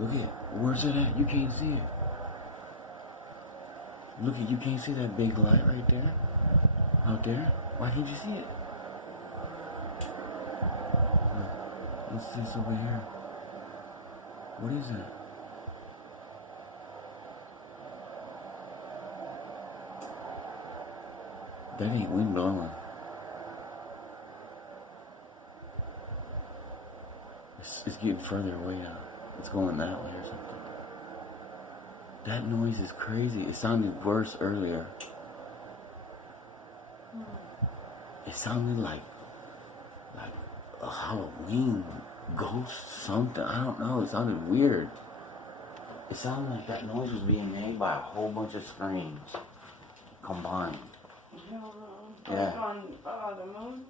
Look at, where's it at? You can't see it. Look at, you can't see that big light right there? Out there? Why can't you see it? What's this over here? What is that? That ain't wind blowing. It's getting further away now. It's going that way or something. That noise is crazy. It sounded worse earlier. It sounded like a Halloween ghost something. I don't know. It sounded weird. It sounded like that noise was being made by a whole bunch of screams combined. No. Yeah. On the moon?